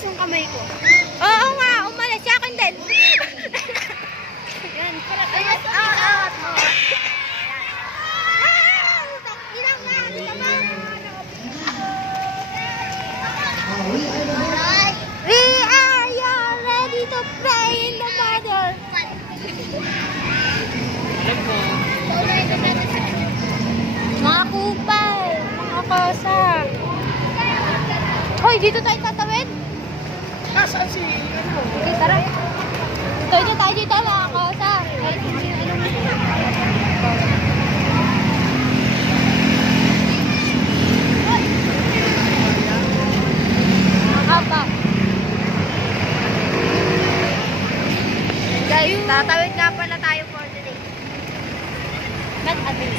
umalis yung kamay ko. Oo nga, umalis. Sa akin din. Yan. Angat mo. Ilang nga, dito ba? We are you ready to play in the mother. Mga kupal, mga kosa. Hoy, dito tayo tatawid. Nasaan si ano? Okay, tara. Dito tayo dito, mga kosa. Apa? Guys, tatawid nga pala tayo for today. Nag-abis.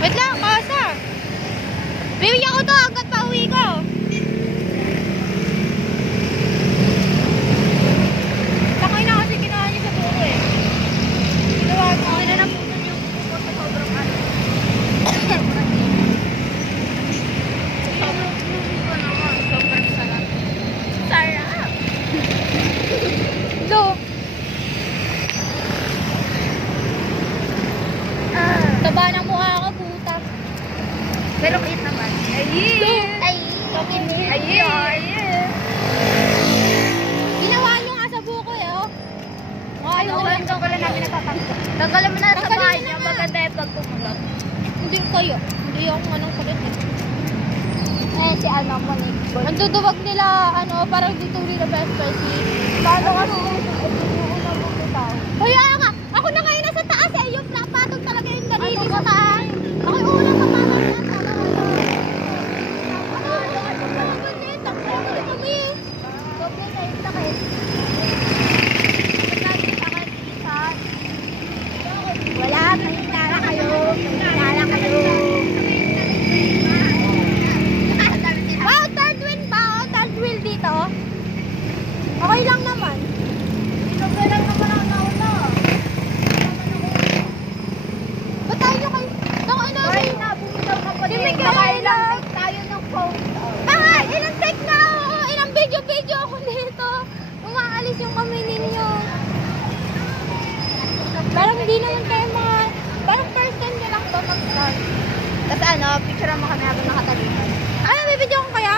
Wait lang, kosa. Bibigyan ko to hanggat pauwi ko. Takay na kasi kinahan niyo sa buko eh. Ginawa ko. Okay na napunan yung buko sa sobrang ano. Sobrang sarap. Sarap. Do. Taba ng mukha ko, puta. Pero cute naman. Ay. Ayun. Ginawa niyo nga sa buko eh, oh. Ay, Ano ka pala namin natatangko. Tanggalin mo na sa Tanggalin bahay mo niya. na. Maganda yung pagpumulot. Hindi kayo. Hindi ako anong kulit eh. Si ano, Monique. Ang duduwag nila, ano, parang dito nila best friend si... Paano kasi yung una mo bitaw? Kaya nga, ako na ngayon nasa taas eh, yung napatog talaga yung dalili sa taas. Ako yung unang kapatog na talaga. Wala, mahintala kayo. Mahintala kayo. Wow, third wheel pa, oh. Third wheel dito. Okay lang naman. Okay lang naman ang nauna. Ba't tayo nyo kayo? Naka ano? Ay, nabumitaw ka pa Si din. Michaela. Nakailang take tayo ng phone. Ah, ilang take na ako. Ilang video ako dito. Umaalis yung kami ninyo. Parang hindi naman kayo mga... Parang first time nyo lang to mag-start. Tapos ano, picture mo kami habang nakataliman. Ano, may video ko kaya?